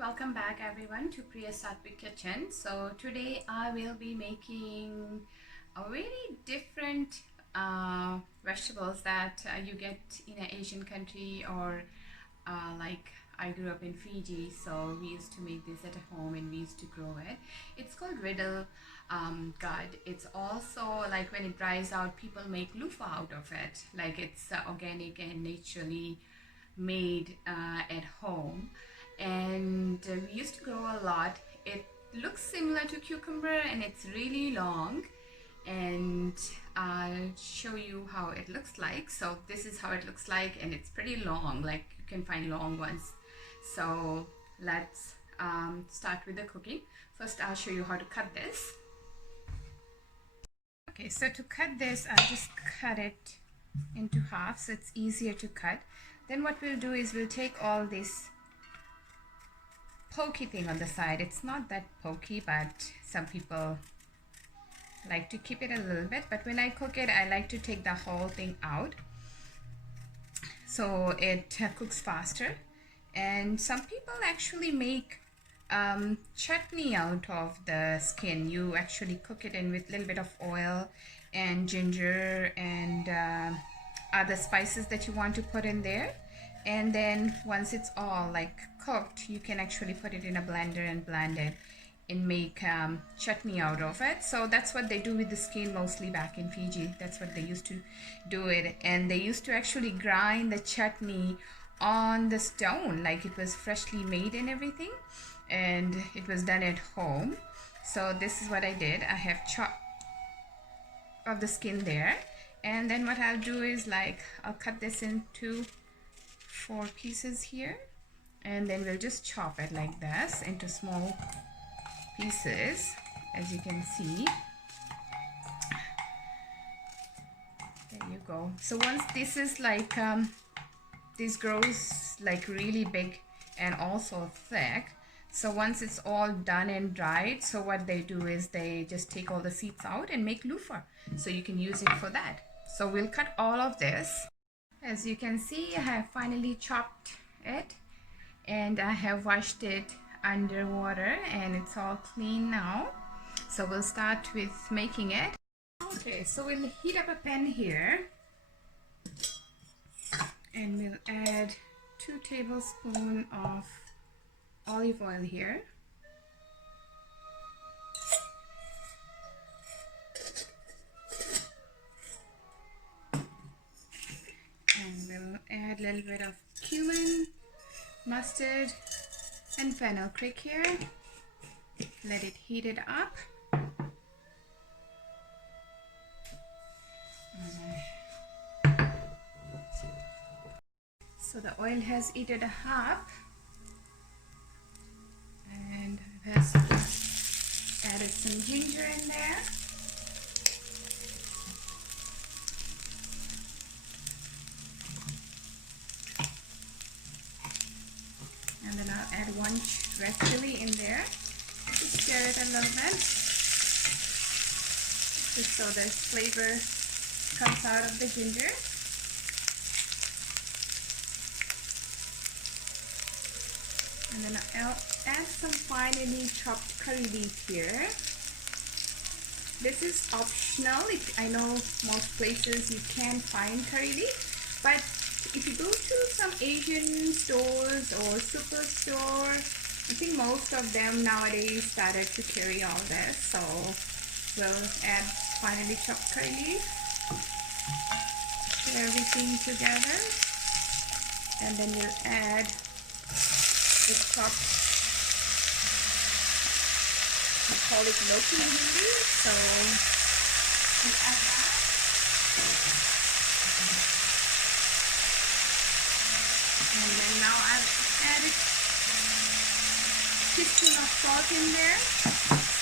Welcome back everyone to Priya's Satvik kitchen. So today I will be making a really different vegetables that you get in an Asian country or like I grew up in Fiji, so we used to make this at home and we used to grow it. It's called riddle gourd. It's also like when it dries out, people make loofah out of it. Like it's organic and naturally made at home, and we used to grow a lot. It looks similar to cucumber and it's really long, and I'll show you how it looks like. So this is how it looks like, and it's pretty long, like you can find long ones. So let's start with the cooking. First I'll show you how to cut this. Okay, so to cut this, I'll just cut it into half so it's easier to cut. Then what we'll do is we'll take all this pokey thing on the side. It's not that pokey, but some people like to keep it a little bit. But when I cook it, I like to take the whole thing out so it cooks faster. And some people actually make chutney out of the skin. You actually cook it in with a little bit of oil and ginger and other spices that you want to put in there, and then once it's all like cooked, you can actually put it in a blender and blend it and make chutney out of it. So that's what they do with the skin mostly back in Fiji. That's what they used to do it, and they used to actually grind the chutney on the stone, like it was freshly made and everything, and it was done at home. So this is what I did. I have chopped of the skin there, and then what I'll do is like I'll cut this into 4 pieces here, and then we'll just chop it like this into small pieces, as you can see. There you go. So once this is like this grows like really big and also thick, so once it's all done and dried, so what they do is they just take all the seeds out and make loofah, so you can use it for that. So we'll cut all of this. As you can see, I have finally chopped it and I have washed it under water and it's all clean now. So we'll start with making it. Okay, so we'll heat up a pan here and we'll add 2 tablespoons of olive oil here. And we'll add a little bit of cumin, mustard and fenugreek here. Let it heat it up. So the oil has heated up, and I've added some ginger in there. And then I'll add 1 red chili in there. Just stir it a little bit, just so the flavor comes out of the ginger. And then I'll add some finely chopped curry leaf here. This is optional. I know most places you can find curry leaf, but if you go to some Asian stores or superstore, I think most of them nowadays started to carry all this. So we'll add finely chopped curry leaf, put everything together, and then we'll add the chopped, we call it local ingredients. So we add that. And then now I've added a teaspoon of salt in there.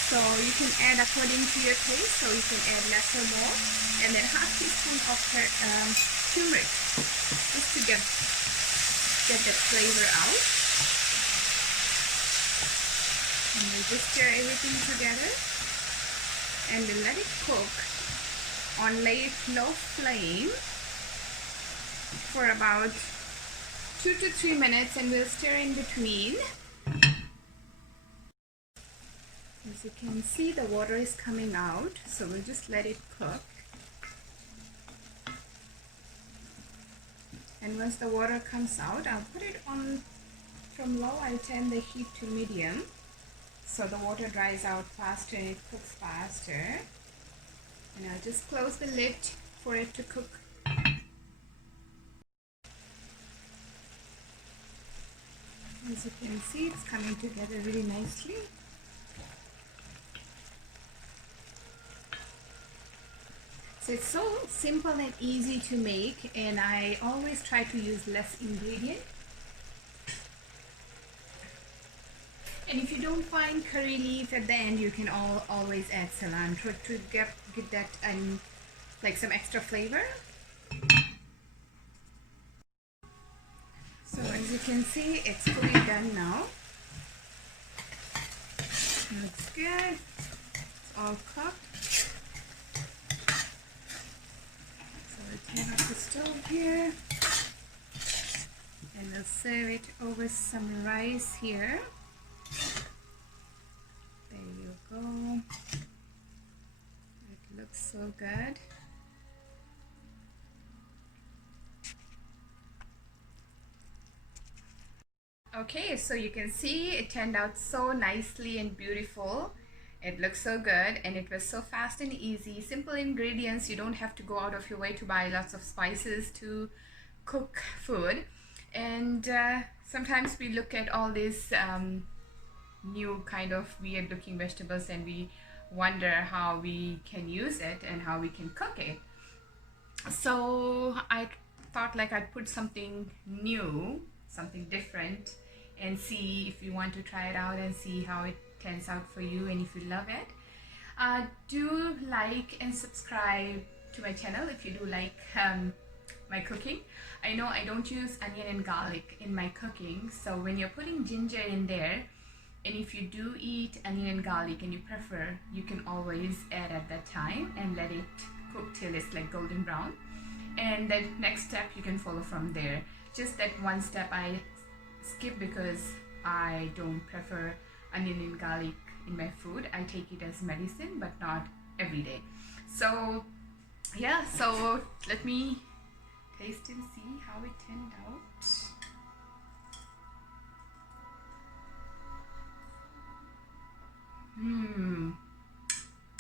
So you can add according to your taste, so you can add less or more. And then half teaspoon of turmeric, just to get that flavor out. And we'll just stir everything together and we'll let it cook on low flame for about 2 to 3 minutes, and we'll stir in between. As you can see, the water is coming out, so we'll just let it cook. And once the water comes out, I'll put it on from low. I'll turn the heat to medium, so the water dries out faster and it cooks faster. And I'll just close the lid for it to cook. As you can see, it's coming together really nicely. So it's so simple and easy to make, and I always try to use less ingredient. And if you don't find curry leaf at the end, you can always add cilantro to get that like some extra flavor. So as you can see, it's fully done now. Looks good. It's all cooked. So we'll turn off the stove here, and we'll serve it over some rice here. There you go. It looks so good. Okay, so you can see it turned out so nicely and beautiful. It looks so good, and it was so fast and easy. Simple ingredients. You don't have to go out of your way to buy lots of spices to cook food. And sometimes we look at all these new kind of weird looking vegetables and we wonder how we can use it and how we can cook it. So I thought like I'd put something new, something different, and see if you want to try it out and see how it turns out for you and if you love it. Do like and subscribe to my channel if you do like my cooking. I know I don't use onion and garlic in my cooking, so when you're putting ginger in there, and if you do eat onion and garlic and you prefer, you can always add at that time and let it cook till it's like golden brown. And the next step you can follow from there. Just that one step I skip because I don't prefer onion and garlic in my food. I take it as medicine, but not every day. So yeah, so let me taste and see how it turned out.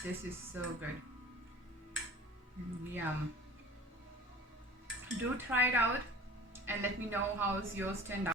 This is so good. Yum. Do try it out and let me know how's yours turned out.